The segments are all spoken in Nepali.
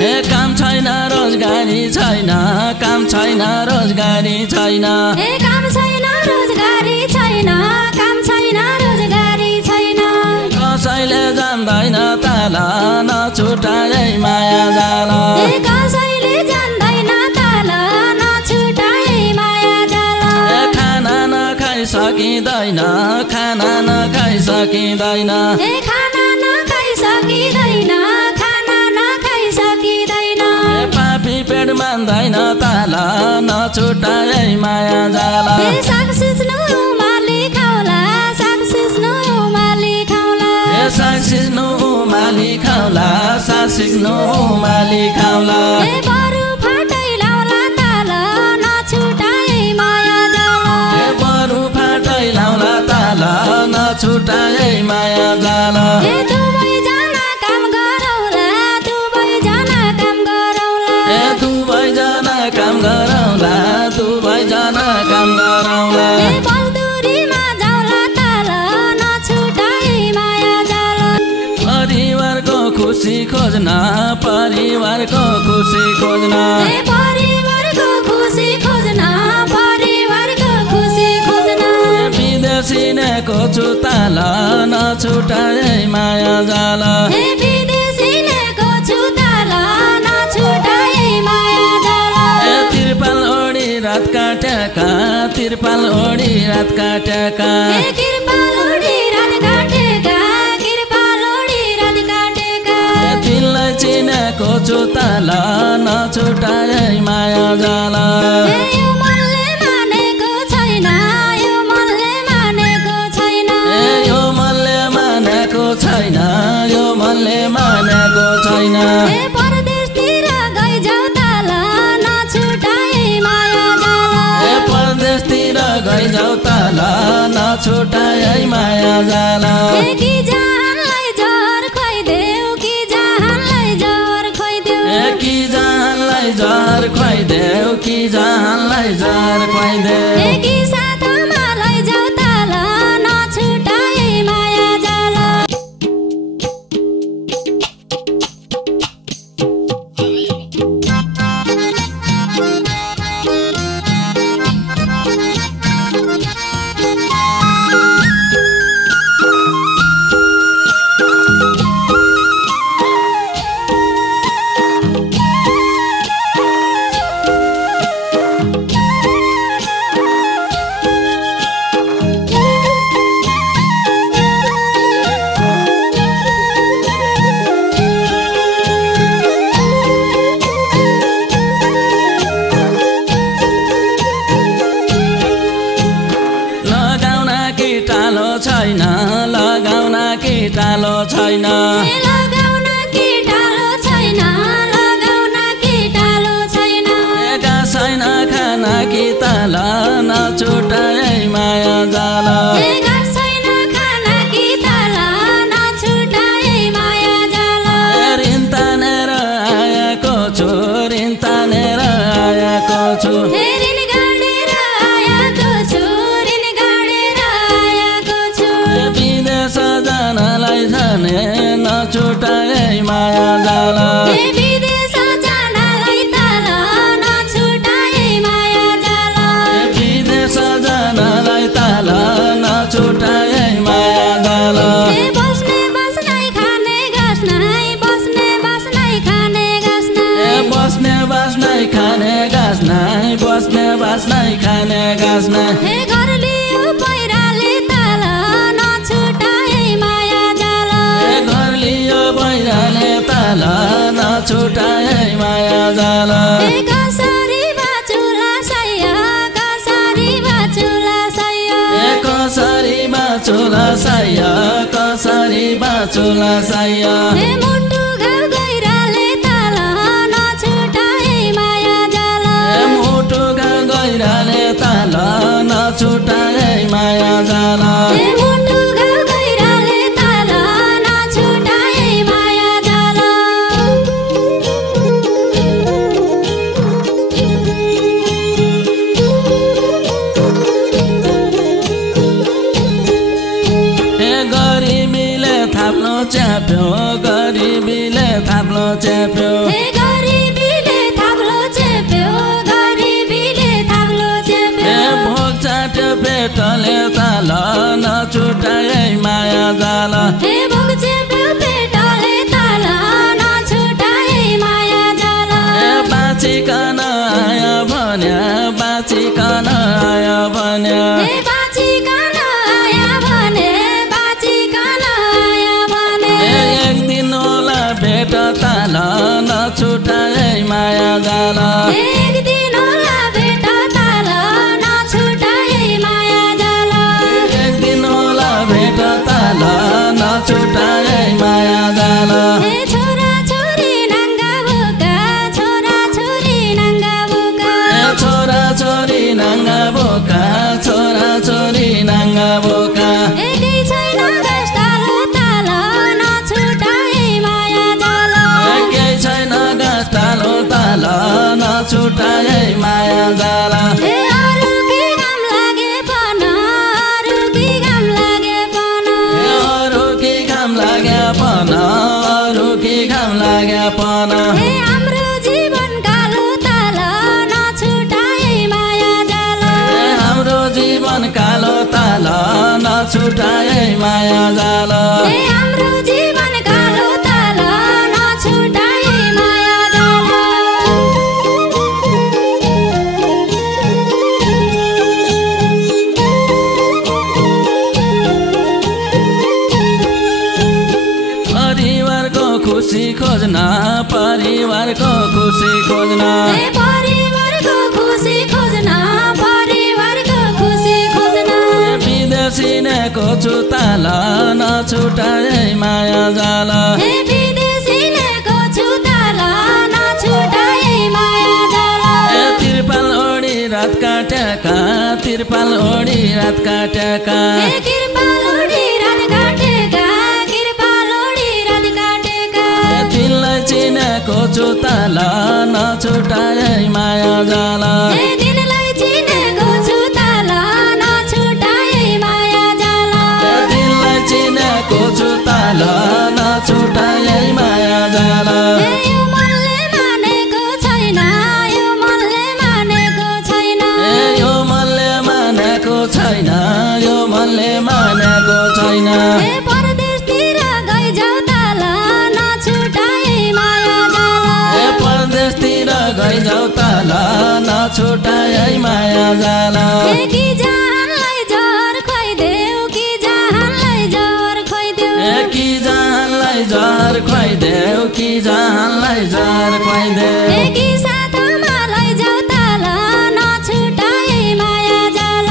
ए काम छैन रोजगारी छैन काम छैन रोजगारी छैन ए काम छैन रोजगारी छैन काम छैन रोजगारी छैन कसैले जान्दैन ताल नछुटाए माया जाल ए कसैले जान्दैन ताल नछुटाए माया जाल ए खाना नखाइ सकिँदैन खाना नखाइ सकिँदैन ए खाना नखाइ सकिँदैन खाना नखाइ सकिँदैन ए पापी पेट मान्दैन ताल नछुटाए माया जाल ए साग सिस्नु उमाली खाउला साग सिस्नु उमाली खाउला ए साग सिस्नु उमाली खाउला साग सिस्नु उमाली खाउला ए बरु फाटै लाउला ताल नछुटाए माया जाल ए बरु फाटै लाउला ताल नछुटाए माया जाल ए दुवैजना काम गरौला दुवैजना काम गरौला ए दुवैजना काम गरौला दुवैजना काम गरौला ए मजदुरीमा जाउला ताल नछुटाए माया जाल परिवारको खुसी खोज्न परिवारको खुसी खोज्न ए परिवारको खुसी खोज्न परिवारको खुसी खोज्न विदेशीको छुताल नछुटाए माया जाल ए विदेशीको छुताल नछुटाए माया जाल ए तिरपाल ओढी रात काटेका तिरपाल ओढी रात काटेका ए किरपाल ओढी रात काटेका किरपाल ओढी रात काटेका ए तिनलाई चिनेको छुताल नछुटाए माया जाल ए यो मनले मानेको छैन यो मनले मानेको छैन ए यो मनले मानेको छैन यो मनले मानेको छैन ए परदेशतिर गइजाउ ताल नछुटाए माया जाल ए परदेशतिर गइजाउ ताल नछुटाए माया जाल ए कि जहानलाई जहर खुवाइदेऊ कि जहानलाई जहर खुवाइदेऊ ए कि जहानलाई जहर खुवाइदेऊ कि जहानलाई जहर खुवाइदेऊ ए कि साथमा लैजाउ ताल नछुटाए माया जाल लगाउन किटालो छैन लगाउन किटालो छैन ए लगाउन किटालो छैन लगाउन किटालो छैन ए गाँसैन खाना कि ताल नछुटाए माया जाल ए घाँस छैन खाना कि ताल नछुटाए माया जाल ए ऋण तानेर आएको छु ऋण तानेर आएको छु ए ऋण गाडेर आएको छु ऋण गाडेर आएको छु ए विदेश जानलाई जाने नछुटाए माया जाल ए विदेश जानलाई ताल नछुटाए माया जाल ए विदेश जानलाई ताल नछुटाए माया जाल ए बस्ने बस्नै खाने घाँस नै बस्ने बस्नै खाने घाँस नै ए बस्ने बस्नै खाने घाँस नै बस्ने बस्नै खाने घाँस नै ए घर लियो पहिराले ताल नछुटाए माया जाल ए घर लियो बैराले ताल नछुटाए माया जाल ए कसरी बाचुला सैया कसरी बाचुला सैया ए कसरी बाचुला साया कसरी बाचुला साया ए मुटु घाउ गइराले ताल नछुटाए माया जाल ए मुटु गाउँ गइराले ताल नछुटाए माया जाल ए मुटु घाउ गइराले ताल नछुटाए माया जाल ए गरिबीले थाप्नु च्याप्यो गरिबी हे भोग चेप्यो पेटले ताल नछुटाए माया जाल बाँचिकन आयो भन्या बाँचिकन आयो भन्या हे बाँचिकन आयो भने बाँचिकन आयो भने एक दिन होला भेट ताल नछुटाए माया जाल एक दिन होला भेट ताल नछुटाए माया जाल एक दिन होला भेट ताल नछुटाए माया जाल हे छोरा छोरी नङ्गा बोका छोरा छोरी नङ्गा बोका छोरा छोरी नङ्गा बोका छोरा छोरी नङ्गा बोका एकै छैन गस्टालो ताल नछुटाए माया जाल केही छैन गस्टालो ताल नछुटाए माया जाल हे अरू के काम लागे पन अरू के काम लागे पन अरू के घाम लाग्या पन अरू के घाम लाग्या पन हे हाम्रो जीवन कालो ताल नछुटाए माया जाल हाम्रो जीवन कालो ताल नछुटाए माया जाल हे हाम्रो जीवन कालो ताल नछुटाए माया जाल परिवारको खुसी खोज्न परिवारको खुसी खोज्न हे परिवारको खुसी खोज्न परिवारको खुसी खोज्न विदेशिनेको छु ताल नछुटाए माया जाल हे विदेशीनेको छु ताल नछुटाए माया जाल तिरपाल ओढी रात काटेका तिरपाल ओढी रात काटेका हे कृपाल ओढी रात काटेका कृपाल ओढी रात काटेका तिनलाई चिनेको छु ताल नछुटाए माया जाल हे दिनलाई चिनेको छु ताल नछुटाए माया जाल तिनलाई चिनेको छु ताल नछुटाए माया जाल हे यो मनले मानेको छैन यो मनले मानेको छैन यो मनले मानेको छैन यो मनले मानेको छैन हे परदेशतिर गइजाऊ ताल नछुटाए माया जाल परदेशतिर गइजाऊ ताल नछुटाए माया जाल हे कि जहानलाई जहर खुवाइदेऊ कि जहानलाई जहर खुवाइदेऊ कि जहानलाई जहर खुवाइदेऊ कि जहानलाई जहर खुवाइदेऊ हे कि साथमा लैजाऊ ताल नछुटाए माया जाल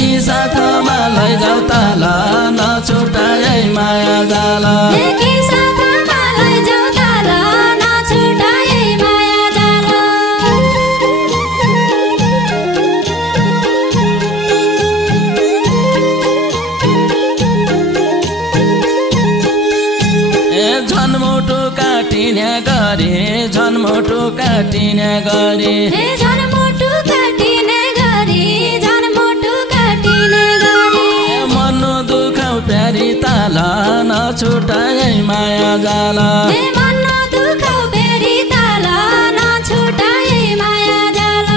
कि साथमा लैजाऊ ताल नछुटाए माया जाल हे कि साथमा लैजाऊ ताल नछुटाए माया जाल झन्मुटु काटिने गरी झन्मुटु काटिने गरी हे झन्मुटु काटिने गरी झन्मुटु काटिने गरी मनु दुखाउ प्यारी ताल नछुटाए माया जाल हे मन दुखाउ बेरी ताल नछुटाए माया जाल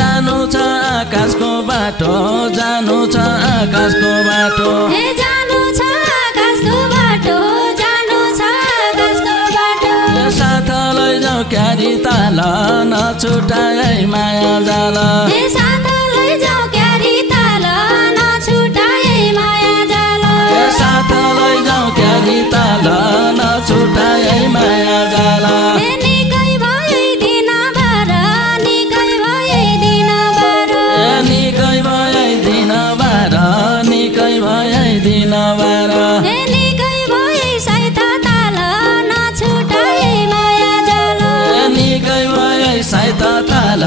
जानु छ आकाशको बाटो जानु छ आकाशको बाटो हे जानु छ आकाशको बाटो जानु छ आकाशको बाटो साथ लैजाऊ क्यारी ताल नछुटाए माया जाल हे साथ लैजाऊ क्यारी ताल नछुटाए माया जाल साथ लैजाऊ क्यारी ताल नछुटाए माया जाल हे निकै भए दिन बार निकै भए दिन बार निकै भए दिन बार निकै भए दिन बार हे निकै भए सैत ताल नछुटाए माया जाल निकै भए साइत ताल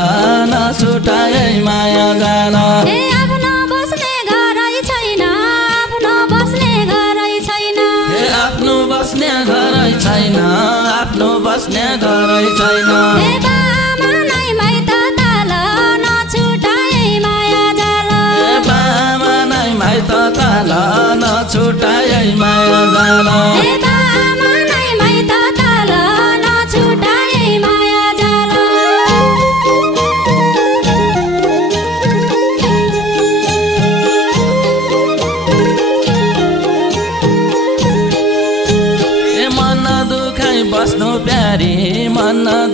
नछुटाए माया जाल हे आफ्नो बस्ने घरै छैन आफ्नो बस्ने घरै छैन आफ्नो बस्ने घरै छैन आफ्नो बस्ने घरै छैन हे बामा नै माइत ताल नछुटाए माया जाल बामा नै माइत ताल नछुटाए माया जाल हे बामा नै माइत ताल नछुटाए माया जाल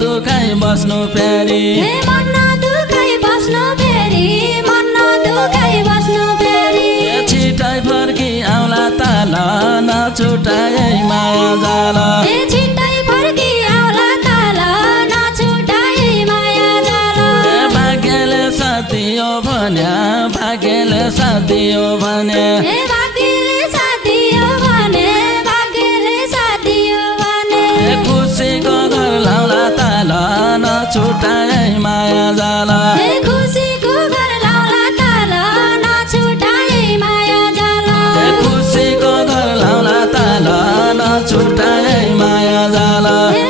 दुखाइ बस्नु प्यारी मन दुखाइ बस्नु फेरि मन दुखाइ बस्नु फेरि छिटै फर्की आउला ताल नछुटाए माया जाल छिटै फर्की आउला ताल नछुटाए माया जाल भाग्यले साथियो भन्या भाग्यले साथियो भने भाग्यले साथियो भने भाग्यले साथियो भने खुसीको घर लाउला ताल नछुटाए माया जाल खुसीको घर लाउला ताल नछुटाए माया जाल खुसीको घर लाउला ताल नछुटाए माया जाल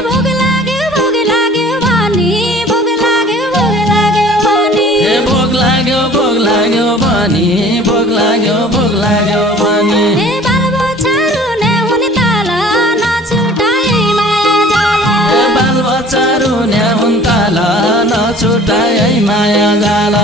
भोग लाग्यो भनी भोग लाग्यो भनी भोग लाग्यो भोग लाग्यो भनी भोग लाग्यो भोग लाग्यो भनी बालबच्चा रुने हुने ताल नछुटाए माया जाल बालबच्चा रुने हुन् ताल नछुटाए माया जाल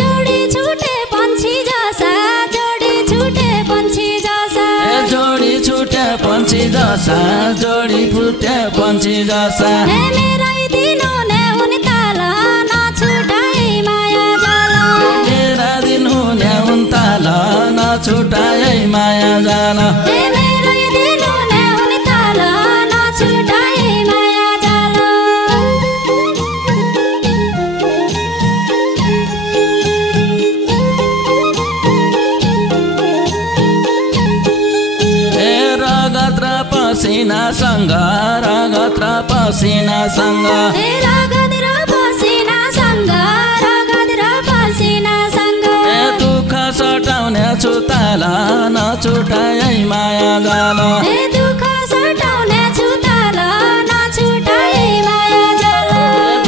जोडी छुटे पन्छी जसा जोडी छुटे पन्छी जसा जोडी छुटे पन्छी जसा जोडी फुटे पन्छी जसा मेरै दिन हुने हुने ताल नछुटाए माया जाल मेरा दिन हुने हुन् ताल नछुटाए माया जाल मेरै दिन हुने हुने ताल नछुटाए माया जाल रगत र पसिनासँग रगत र पसिनासँग रगत र पसिनासँग रगत र पसिनासँग दुःख सटाउने छु ताल नछुटाए माया जाल दुःख सटाउने छु ताल नछुटाए माया जाल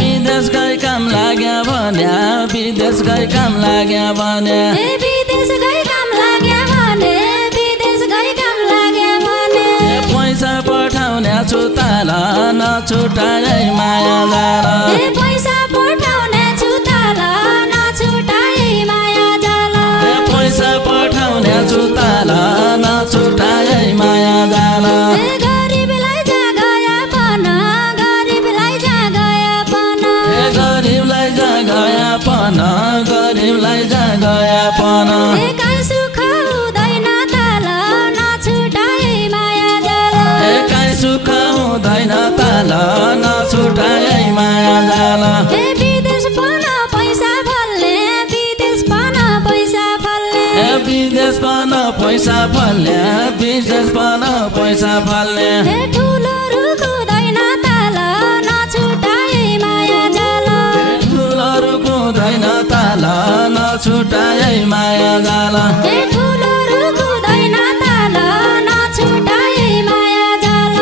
विदेश गई काम लाग्यो भन्या विदेश गई काम लाग्यो भने विदेश गई काम लाग्यो भने विदेश गई काम लाग्यो भने पैसा पठाउने छु ताल नछुटाए माया जाल पैसा पठाउने छु ताल नछुटाए माया जाल पैसा पठाउने छु ताल नछुटाए माया जाल गरिबलाई जागयापन गरिबलाई जागयापन गरिबलाई जागयापन गरिबलाई जागयापन काई सुख हुँदैन ताल नछुटाए माया जाल काई सुख हुँदैन ताल नछुटाए माया जाल विदेश पन पैसा फल्ने विदेश पन पैसा फल्ने विदेश पन पैसा फल्ने विदेश पन पैसा फल्ने ठुलो रुख हुँदैन ताल नछुटाए माया जाल ठुलो रुख हुँदैन ताल नछुटाए माया जाल ठुलो रुख हुँदैन ताल नछुटाए माया जाल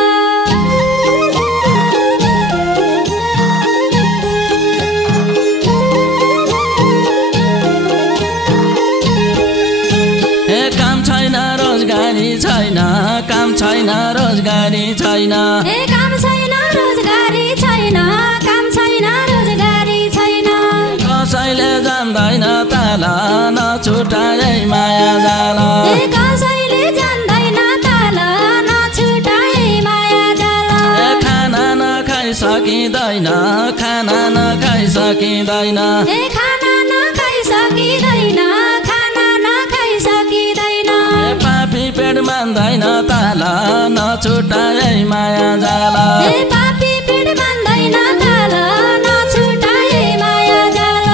काम छैन रोजगारी छैन काम छैन रोजगारी छैन काम छैन रोजगारी छैन काम छैन रोजगारी छैन कसैले जान्दैन ताल नछुटाए माया जाल कसैले जान्दैन ताल नछुटाए माया जाल खाना नखाइ सकिँदैन खाना नखाइ सकिँदैन खाना नखाइ सकिँदैन खाना नखाइ सकिँदैन पापी पेट मान्दैन ताल नछुटाए माया जाल पापी पेट मान्दैन ताल नछुटाए माया जाल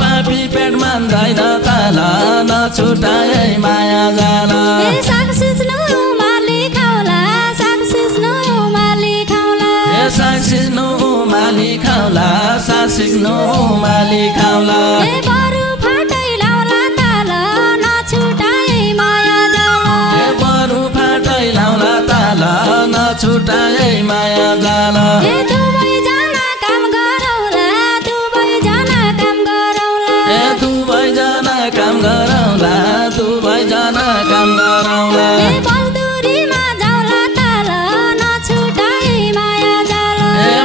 पापी पेट मान्दैन ताल नछुटाए माया जाल साग सिस्नु उमाली खाउला साग सिस्नु उमाली खाउला साग सिस्नु उमाली खाउला साग सिस्नु उमाली खाउला बरु फाटै लाउला ताल नछुटाए माया जाल बरु फाटै लाउला ताल नछुटाए माया जाल दुवैजना काम गरौला दुवैजना काम गरौला दुवैजना काम गरौला दुवैजना काम गरौला मजदुरीमा जाउला ताल नछुटाए माया जाल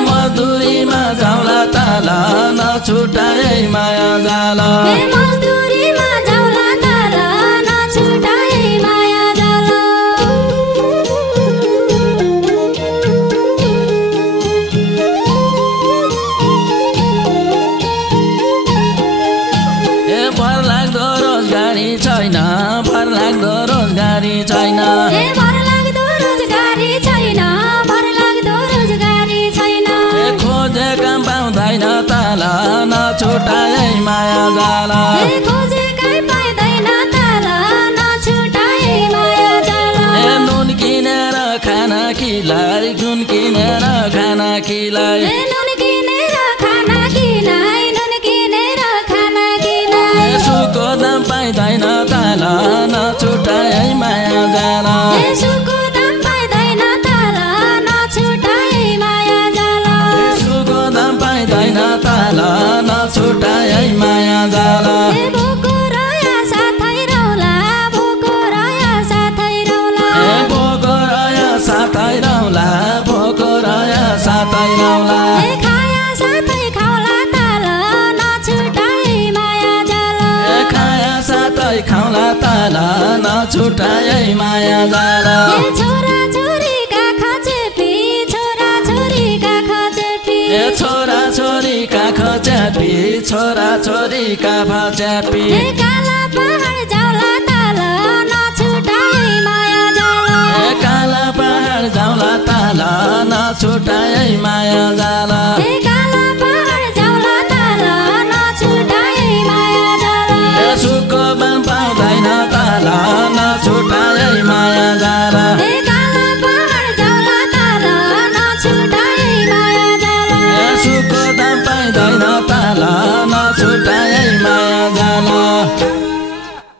मजदुरीमा जाउला ताल नछुटाए माया जाल मजदुरीमा जाउला ताल नछुटाए माया जाल काम पाउँदैन ताल नछुटाए माया जाल खोजेकै पाइँदैन ताल नछुटाए माया जाल नुन किनेर खाना खिलाइ नुन किनेर खाना खिलाइ नुन किनेर खाना खिलाइ नुन किनेर खाना खिलाइ सुको दाम पाइँदैन ताल नछुटाए माया जाल सुको दाम पाइँदैन ताल नछुटाए माया जाल सुको दाम पाइँदैन ताल नछुटाए माया जाल भोको रया साथै रौला भोको रया साथै रौला भोको रया साथै रौला भोको रया साथै रौला खाया साथै खाउला ताल नछुटाए माया जाल खाया साथै खाउला ताल नछुटाए माया जाल छोरा छोरीका खचेपी छोरा छोरीका खचेपी छोरा छोरी काख च्यापी छोरा छोरी काफ च्यापी काला पहाड जाउला ताल नछुटाए माया जाल काला पहाड जाउला ताल नछुटाए माया जाल काला